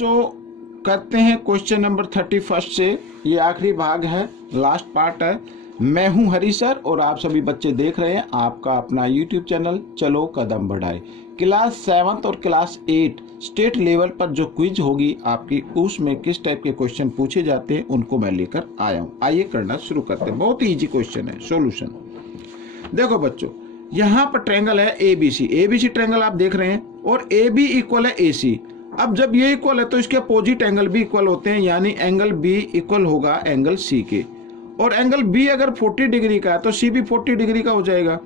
बच्चों करते हैं क्वेश्चन नंबर 31 से। ये आखिरी भाग है, लास्ट पार्ट है। मैं हूं हरी सर और आप सभी बच्चे देख रहे हैं आपका अपना यूट्यूब चैनल चलो कदम बढ़ाए। क्लास 7 और क्लास 8 स्टेट लेवल पर जो क्विज होगी आपकी, उसमें किस टाइप के क्वेश्चन पूछे जाते हैं उनको मैं लेकर आया हूं। आइए करना शुरू करते हैं। बहुत ही इजी क्वेश्चन है। सॉल्यूशन देखो बच्चों, यहाँ पर ट्रायंगल है एबीसी। एबीसी ट्रायंगल आप देख रहे हैं और AB इक्वल है AC। अब जब ये इक्वल है तो इसके अपोजिट एंगल भी इक्वल होते हैं, यानी एंगल B इक्वल होगा एंगल C के। और एंगल B अगर 40 डिग्री का है तो C भी 40 डिग्री का हो जाएगा।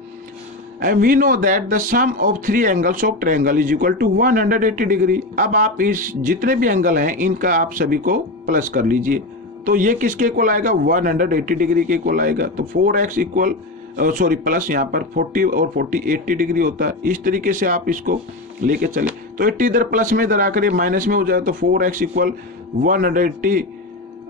And we know that the sum of 3 angles of triangle is equal to 180 degree. अब आप इस जितने भी एंगल हैं इनका आप सभी को प्लस कर लीजिए, तो ये किसके इक्वल आएगा? 180 डिग्री के इक्वल आएगा। तो 4x इक्वल प्लस यहाँ पर 40 और 40 80 डिग्री होता है। इस तरीके से आप इसको लेके चले तो 80 इधर प्लस में, इधर आकर ये माइनस में हो जाए, तो 4x इक्वल 180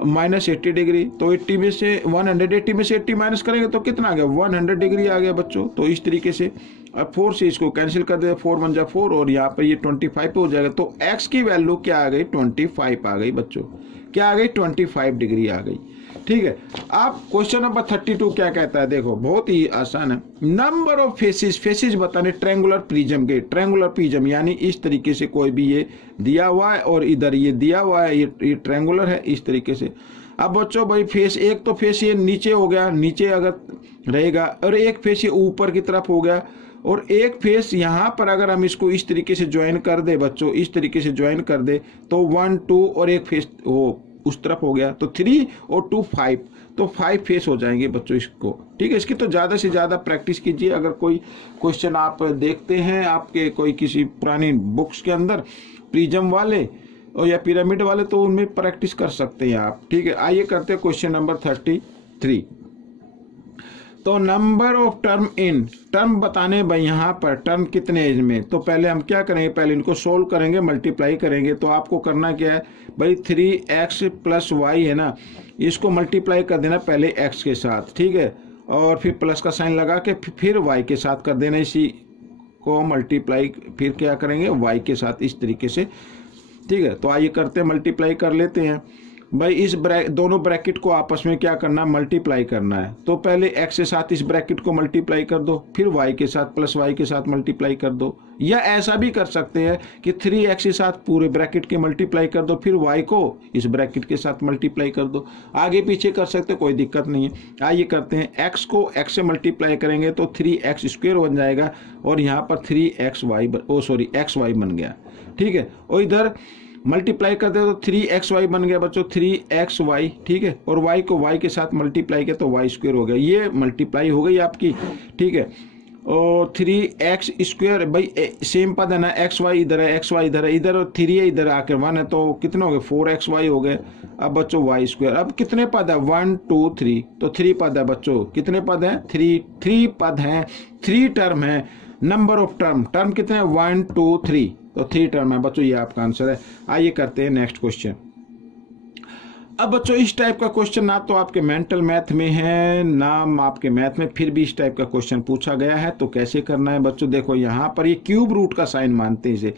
माइनस 80 डिग्री। तो 80 में से 180 में से 80 माइनस करेंगे तो कितना आ गया? 100 डिग्री आ गया बच्चों। तो इस तरीके से अब 4 से इसको कैंसिल कर दे, 4 1 जा 4 और यहाँ पर ये 25 पे हो जाएगा। तो x की वैल्यू क्या आ गई? 25 आ गई बच्चों। क्या आ गई? 25 डिग्री आ गई। ठीक है। अब क्वेश्चन नंबर 32 क्या कहता है? देखो बहुत ही आसान है। नंबर ऑफ फेसिस, फेसिस बताने ट्रायंगुलर प्रिज्म के। ट्रायंगुलर प्रिज्म यानी इस तरीके से कोई भी ये दिया हुआ है और इधर ये दिया हुआ है, ये ट्रायंगुलर है इस तरीके से। अब बच्चों भाई फेस, एक तो फेस ये नीचे हो गया, नीचे अगर रहेगा, और एक फेस ये ऊपर की तरफ हो गया, और एक फेस यहाँ पर अगर हम इसको इस तरीके से ज्वाइन कर दे बच्चों, इस तरीके से ज्वाइन कर दे तो 1 2 और एक फेस वो उस तरफ हो गया, तो 3 और 2 5, तो 5 फेस हो जाएंगे बच्चों इसको। ठीक है। इसकी तो ज़्यादा से ज़्यादा प्रैक्टिस कीजिए। अगर कोई क्वेश्चन आप देखते हैं आपके कोई किसी पुरानी बुक्स के अंदर प्रिज्म वाले और या पिरामिड वाले, तो उनमें प्रैक्टिस कर सकते हैं आप। ठीक है। आइए करते हैं क्वेश्चन नंबर 33। तो number of term in, term बताने भाई यहाँ पर टर्म कितने एज में। तो पहले हम क्या करेंगे? पहले इनको सोल्व करेंगे, मल्टीप्लाई करेंगे। तो आपको करना क्या है भाई? 3x प्लस वाई है ना, इसको मल्टीप्लाई कर देना पहले x के साथ। ठीक है। और फिर प्लस का साइन लगा के फिर y के साथ कर देना, इसी को मल्टीप्लाई फिर क्या करेंगे? y के साथ, इस तरीके से। ठीक है। तो आइए करते हैं, मल्टीप्लाई कर लेते हैं भाई। इस दोनों ब्रैकेट को आपस में क्या करना है? मल्टीप्लाई करना है। तो पहले x के साथ इस ब्रैकेट को मल्टीप्लाई कर दो, फिर y के साथ प्लस y के साथ मल्टीप्लाई कर दो। या ऐसा भी कर सकते हैं कि 3x के साथ पूरे ब्रैकेट के मल्टीप्लाई कर दो, फिर y को इस ब्रैकेट के साथ मल्टीप्लाई कर दो। आगे पीछे कर सकते, कोई दिक्कत नहीं है। आइए करते हैं। x को x से मल्टीप्लाई करेंगे तो 3x स्क्वायर बन जाएगा और यहाँ पर 3xy बन गया। ठीक है। और इधर मल्टीप्लाई करते हैं तो 3xy बन गया बच्चों, 3xy। ठीक है। और y को y के साथ मल्टीप्लाई किया तो y स्क्वायर हो गया। ये मल्टीप्लाई हो गई आपकी। ठीक है। और 3x स्क्वायर भाई सेम पद है ना, xy इधर है, xy इधर है, इधर 3 है, इधर आकर 1 है, तो कितने हो गए? 4xy हो गए। अब बच्चों y स्क्वायर, अब कितने पद है? 1 2 3, तो 3 पद है बच्चों। कितने पद हैं? 3 पद हैं, 3 टर्म है। नंबर ऑफ टर्म कितने हैं? 1 2 3, तो 3 टर्म है बच्चों। ये आपका आंसर है। आइए करते हैं नेक्स्ट क्वेश्चन। अब बच्चों इस टाइप का क्वेश्चन ना तो आपके मेंटल मैथ में है ना आपके मैथ में, फिर भी इस टाइप का क्वेश्चन पूछा गया है। तो कैसे करना है बच्चों? देखो यहाँ पर ये क्यूब रूट का साइन मानते हैं इसे,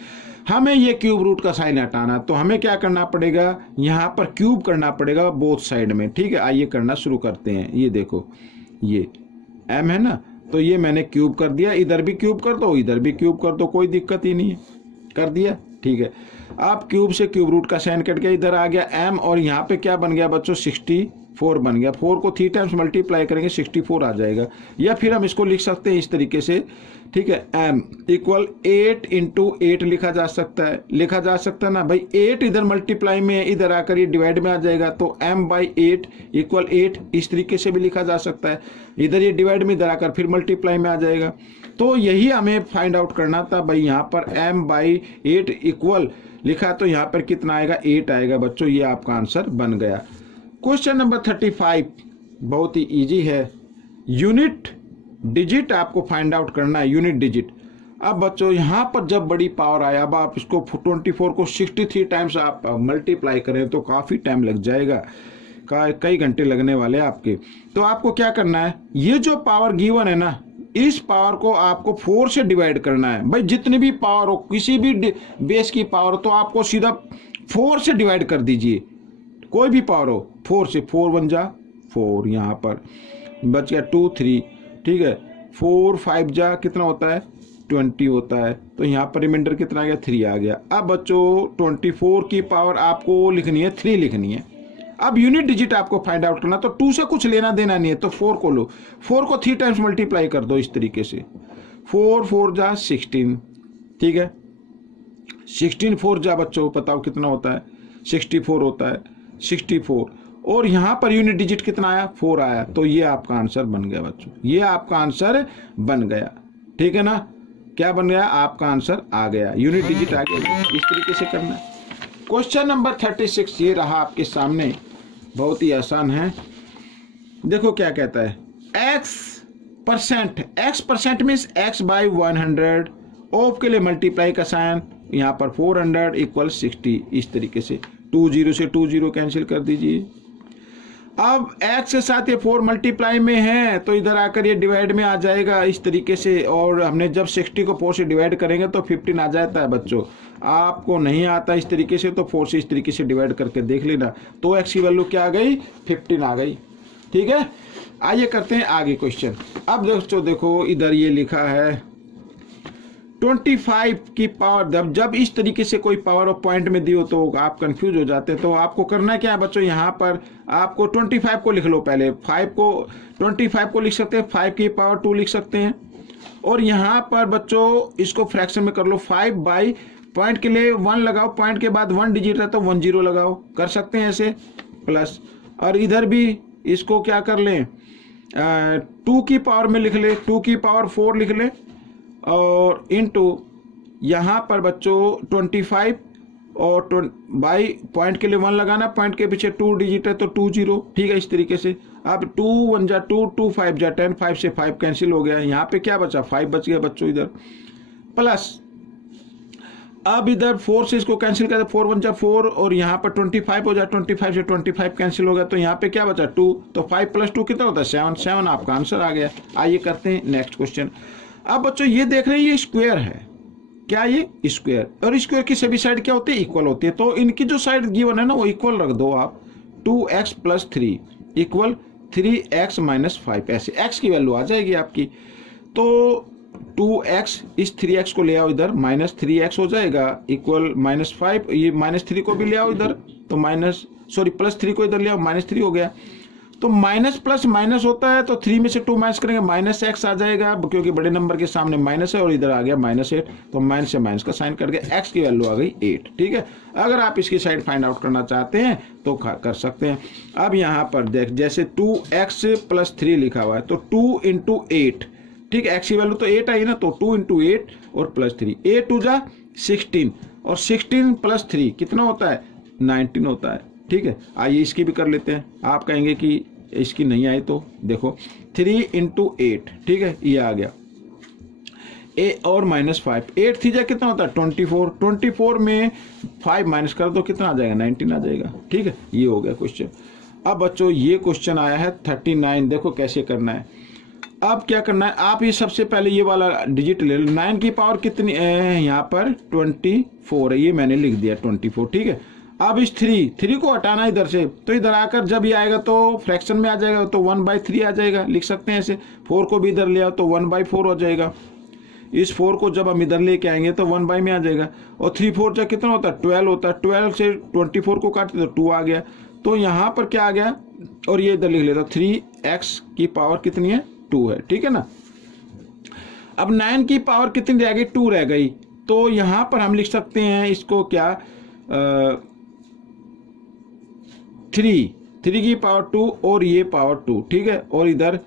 हमें ये क्यूब रूट का साइन हटाना, तो हमें क्या करना पड़ेगा? यहाँ पर क्यूब करना पड़ेगा बोथ साइड में। ठीक है। आइए करना शुरू करते हैं। ये देखो ये m है ना, तो ये मैंने क्यूब कर दिया। इधर भी क्यूब कर दो, इधर भी क्यूब कर दो, कोई दिक्कत ही नहीं है, कर दिया। ठीक है। आप क्यूब से क्यूब रूट का साइन कट गया, इधर आ गया m और यहाँ पे क्या बन गया बच्चों? 64 बन गया। 4 को 3 टाइम्स मल्टीप्लाई करेंगे 64 आ जाएगा। या फिर हम इसको लिख सकते हैं इस तरीके से। ठीक है। m इक्वल 8 इंटू 8 लिखा जा सकता है ना भाई। 8 इधर मल्टीप्लाई में है, इधर आकर ये डिवाइड में आ जाएगा, तो m/8 इक्वल 8 इस तरीके से भी लिखा जा सकता है। इधर ये डिवाइड में, इधर आकर फिर मल्टीप्लाई में आ जाएगा। तो यही हमें फाइंड आउट करना था भाई। यहाँ पर m/8 इक्वल लिखा तो यहाँ पर कितना आएगा? 8 आएगा बच्चों। ये आपका आंसर बन गया। क्वेश्चन नंबर 35 बहुत ही इजी है। यूनिट डिजिट आपको फाइंड आउट करना है, यूनिट डिजिट। अब बच्चों यहाँ पर जब बड़ी पावर आया, अब आप इसको 24 को 63 टाइम्स आप मल्टीप्लाई करें तो काफ़ी टाइम लग जाएगा, कई घंटे लगने वाले आपके। तो आपको क्या करना है? ये जो पावर गिवन है ना, इस पावर को आपको 4 से डिवाइड करना है भाई। जितनी भी पावर हो, किसी भी बेस की पावर, तो आपको सीधा 4 से डिवाइड कर दीजिए, कोई भी पावर हो, 4 से, 4 1 जा 4, यहाँ पर बच गया 2 3, ठीक है। 4 5 जा कितना होता है 20 होता है, तो यहाँ पर रिमाइंडर कितना आ गया 3 आ गया। अब बच्चों 24 की पावर आपको लिखनी है 3 लिखनी है। अब यूनिट डिजिट आपको फाइंड आउट करना, तो 2 से कुछ लेना देना नहीं है, तो 4 को लो, 4 को 3 टाइम्स मल्टीप्लाई कर दो इस तरीके से, 4 4 जा 16, ठीक है। 16 4 जा बच्चों बताओ कितना होता है 64 होता है, 64, और यहाँ पर यूनिट डिजिट कितना आया 4 आया, तो ये आपका आंसर बन गया बच्चों, ये आपका आंसर बन गया, ठीक है ना। क्या बन गया, आपका आंसर आ गया, यूनिट डिजिट आ गया। इस तरीके से करना है। क्वेश्चन नंबर 36 ये रहा आपके सामने, बहुत ही आसान है। देखो क्या कहता है, x percent means x by 100, of के लिए मल्टीप्लाई का साइन, यहाँ पर 400 इक्वल 60, इस तरीके से 2 0 से 2 0 कैंसिल कर दीजिए। अब x के साथ ये 4 मल्टीप्लाई में है, तो इधर आकर ये डिवाइड में आ जाएगा इस तरीके से, और हमने जब 60 को 4 से डिवाइड करेंगे तो 15 आ जाता है बच्चों। आपको नहीं आता इस तरीके से, तो 4 से इस तरीके से डिवाइड करके देख लेना, तो x की वैल्यू क्या आ गई 15 आ गई, ठीक है। आइए करते हैं आगे क्वेश्चन। अब दोस्तों देखो इधर ये लिखा है 25 की पावर, जब इस तरीके से कोई पावर ऑफ पॉइंट में दी हो तो आप कंफ्यूज हो जाते हैं, तो आपको करना क्या है बच्चों, यहाँ पर आपको 25 को लिख लो पहले, 25 को लिख सकते हैं, 5 की पावर 2 लिख सकते हैं, और यहाँ पर बच्चों इसको फ्रैक्शन में कर लो, 5 बाई पॉइंट के लिए 1 लगाओ, पॉइंट के बाद 1 डिजिट है तो 1 0 लगाओ, कर सकते हैं ऐसे, प्लस, और इधर भी इसको क्या कर लें 2 की पावर में लिख ले, 2 की पावर 4 लिख ले, और इनटू यहाँ पर बच्चों 25 और बाई पॉइंट के लिए 1 लगाना, पॉइंट के पीछे 2 डिजिट है तो 2 0, ठीक है। इस तरीके से अब 2 1 जा 2, 2 5 जा 10, 5 से 5 कैंसिल हो गया, यहाँ पे क्या बचा 5 बच गया बच्चों इधर, प्लस अब इधर 4 से इसको कैंसिल कर दे, 4 1 जा 4, और यहाँ पर 25 हो जाए, 25 से 25 कैंसिल हो गया, तो यहाँ पे क्या बचा 2, तो 5 प्लस 2 कितना होता है 7, 7 आपका आंसर आ गया। आइए करते हैं नेक्स्ट क्वेश्चन। अब बच्चों ये देख रहे हैं ये स्क्वायर है, क्या ये स्क्वायर, और स्क्वायर की सभी साइड क्या होती है इक्वल होती है, तो इनकी जो साइड गिवन है ना वो इक्वल रख दो आप, 2x plus 3 equal 3x minus 5, ऐसे x की वैल्यू आ जाएगी आपकी, तो 2x इस 3x को ले आओ इधर, माइनस 3x हो जाएगा इक्वल माइनस 5, ये माइनस 3 को भी ले आओ इधर, तो प्लस 3 को इधर ले आओ, माइनस 3 हो गया, तो माइनस प्लस माइनस होता है, तो 3 में से 2 माइनस करेंगे माइनस x आ जाएगा, क्योंकि बड़े नंबर के सामने माइनस है, और इधर आ गया माइनस 8, तो माइनस से माइनस का साइन कर गया, x की वैल्यू आ गई 8, ठीक है। अगर आप इसकी साइड फाइंड आउट करना चाहते हैं तो कर सकते हैं। अब यहाँ पर देख, जैसे 2x प्लस 3 लिखा हुआ है, तो 2 इंटू 8, ठीक है, x की वैल्यू तो 8 आई ना, तो 2 इंटू 8 और प्लस 3, 8 2 जा 16, और 16 प्लस 3 कितना होता है 19 होता है, ठीक है। आइए इसकी भी कर लेते हैं, आप कहेंगे कि इसकी नहीं आई, तो देखो 3 इंटू 8, ठीक है, ये आ गया, और माइनस 5, 8 थी जा कितना होता है 24, 24 में 5 माइनस कर दो कितना आ जाएगा 19 आ जाएगा, ठीक है। ये हो गया क्वेश्चन। अब बच्चों ये क्वेश्चन आया है 39, देखो कैसे करना है। अब क्या करना है, आप ये सबसे पहले ये वाला डिजिट ले लो, 9 की पावर कितनी है यहाँ पर 24 है, ये मैंने लिख दिया 24, ठीक है। अब इस 3 को हटाना इधर से, तो इधर आकर जब ये आएगा तो फ्रैक्शन में आ जाएगा, तो 1/3 आ जाएगा, लिख सकते हैं ऐसे। 4 को भी इधर ले आओ तो 1/4 हो जाएगा, इस 4 को जब हम इधर लेके आएंगे तो 1 में आ जाएगा, और 3 4 जा कितना होता है 12 होता है, 12 से 24 को काटते तो 2 आ गया, तो यहाँ पर क्या आ गया, और ये इधर लिख लेता 3x की पावर कितनी है 2 है, ठीक है ना। अब 9 की पावर कितनी रह गई 2 रह गई, तो यहाँ पर हम लिख सकते हैं इसको क्या 3 की पावर 2 और ये पावर 2, ठीक है, और इधर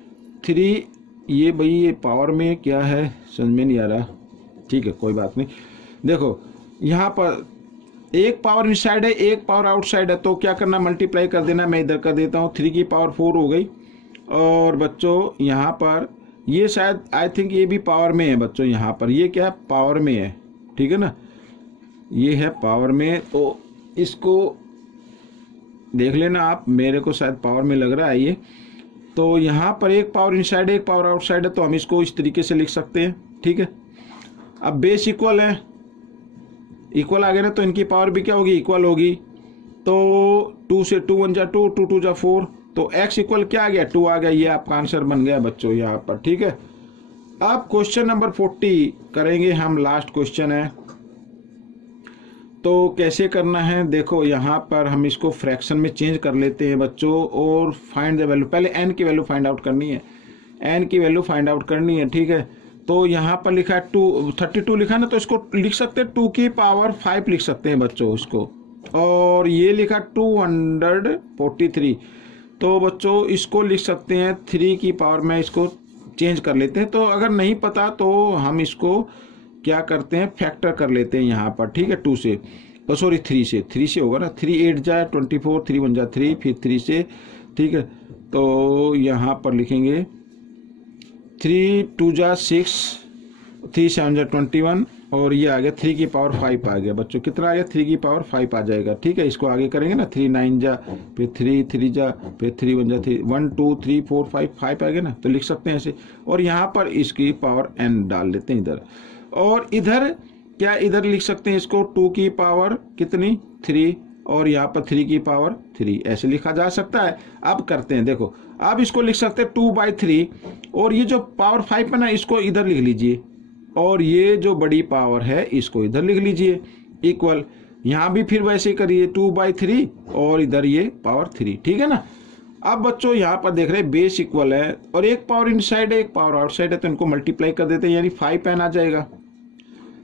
3, ये भाई ये पावर में क्या है समझ में नहीं आ रहा, ठीक है कोई बात नहीं। देखो यहाँ पर एक पावर इनसाइड है एक पावर आउटसाइड है, तो क्या करना मल्टीप्लाई कर देना, मैं इधर कर देता हूँ, 3 की पावर 4 हो गई, और बच्चों यहाँ पर ये शायद आई थिंक ये भी पावर में है बच्चों, यहाँ पर ये क्या पावर में है, ठीक है ना, ये है पावर में, तो इसको देख लेना आप, मेरे को शायद पावर में लग रहा है ये, तो यहाँ पर एक पावर इनसाइड एक पावर आउटसाइड है, तो हम इसको इस तरीके से लिख सकते हैं, ठीक है। अब बेस इक्वल है इक्वल आ गया ना, तो इनकी पावर भी क्या होगी, इक्वल होगी। तो 2 से 2 1 जा 2, 2 2 जा 4, तो x इक्वल क्या आ गया, 2 आ गया। ये आपका आंसर बन गया बच्चों यहाँ पर, ठीक है। अब क्वेश्चन नंबर 40 करेंगे हम, लास्ट क्वेश्चन है। तो कैसे करना है, देखो यहाँ पर हम इसको फ्रैक्शन में चेंज कर लेते हैं बच्चों, और फाइंड द वैल्यू, पहले n की वैल्यू फाइंड आउट करनी है, n की वैल्यू फाइंड आउट करनी है, ठीक है। तो यहाँ पर लिखा है 32 लिखा ना, तो इसको लिख सकते हैं 2 की पावर 5 लिख सकते हैं बच्चों इसको। और ये लिखा 243, तो बच्चों इसको लिख सकते हैं 3 की पावर में, इसको चेंज कर लेते हैं। तो अगर नहीं पता तो हम इसको क्या करते हैं, फैक्टर कर लेते हैं यहाँ पर, ठीक है। 2 से, सॉरी 3 से होगा ना, 3 8 जा 24, 3 1 जा 3, फिर 3 से, ठीक है। तो यहाँ पर लिखेंगे 3 2 जा 6, 3 7 जा 21, और ये आ गया 3 की पावर 5 आ गया बच्चों। कितना आ गया, 3 की पावर 5 आ जाएगा, ठीक है। इसको आगे करेंगे ना, 3 9 जा, फिर 3 3 जा, फिर 3 1 जा 3, 1 2 3 4 5 आ गया ना, तो लिख सकते हैं ऐसे। और यहाँ पर इसकी पावर n डाल लेते हैं इधर, और इधर क्या, इधर लिख सकते हैं इसको 2 की पावर कितनी, 3, और यहाँ पर 3 की पावर 3, ऐसे लिखा जा सकता है। अब करते हैं, देखो अब इसको लिख सकते हैं 2/3, और ये जो पावर 5 है ना, इसको इधर लिख लीजिए, और ये जो बड़ी पावर है इसको इधर लिख लीजिए, इक्वल। यहाँ भी फिर वैसे करिए 2/3, और इधर ये पावर 3, ठीक है ना। अब बच्चों यहाँ पर देख रहे हैं बेस इक्वल है, और एक पावर इनसाइड है एक पावर आउटसाइड है, तो इनको मल्टीप्लाई कर देते हैं, यानी 5n आ जाएगा,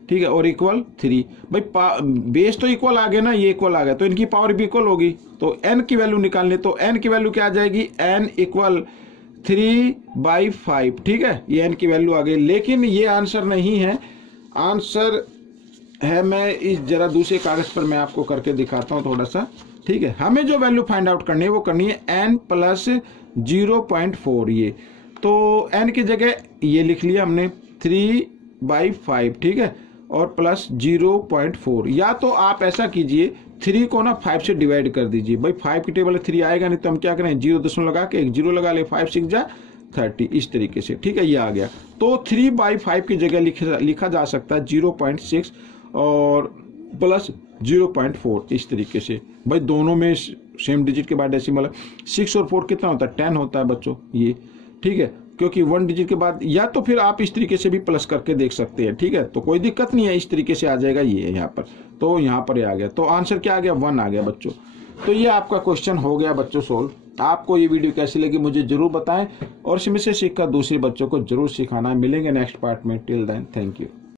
ठीक है। और इक्वल 3, भाई बेस तो इक्वल आ गया ना, ये इक्वल आ गया, तो इनकी पावर भी इक्वल होगी। तो n की वैल्यू निकालने, तो n की वैल्यू क्या आ जाएगी, n इक्वल 3/5, ठीक है। ये n की वैल्यू आ गई, लेकिन ये आंसर नहीं है, आंसर है, मैं इस जरा दूसरे कागज पर मैं आपको करके दिखाता हूँ थोड़ा सा, ठीक है। हमें जो वैल्यू फाइंड आउट करनी है वो करनी है n प्लस 0.4, ये तो n की जगह ये लिख लिया हमने 3/5, ठीक है, और प्लस 0.4। या तो आप ऐसा कीजिए, 3 को ना 5 से डिवाइड कर दीजिए, भाई 5 की टेबल में 3 आएगा नहीं, तो हम क्या करें, 0 लगा के एक 0 लगा ले, 5 6 जा 30, इस तरीके से, ठीक है। ये आ गया, तो 3/5 की जगह लिखा जा सकता है 0.6 और प्लस 0.4, इस तरीके से। भाई दोनों में सेम डिजिट के बाद डेसिमल, 6 और 4 कितना होता है, 10 होता है बच्चों ये, ठीक है। क्योंकि 1 डिजिट के बाद, या तो फिर आप इस तरीके से भी प्लस करके देख सकते हैं, ठीक है। तो कोई दिक्कत नहीं है, इस तरीके से आ जाएगा ये यहाँ पर, तो यहाँ पर आ गया, तो आंसर क्या आ गया, 1 आ गया बच्चों। तो ये आपका क्वेश्चन हो गया बच्चों सोल्व। आपको ये वीडियो कैसी लगी मुझे जरूर बताएं, और इसमें से सीखकर दूसरे बच्चों को जरूर सिखाना। मिलेंगे नेक्स्ट पार्ट में, टिल देन थैंक यू।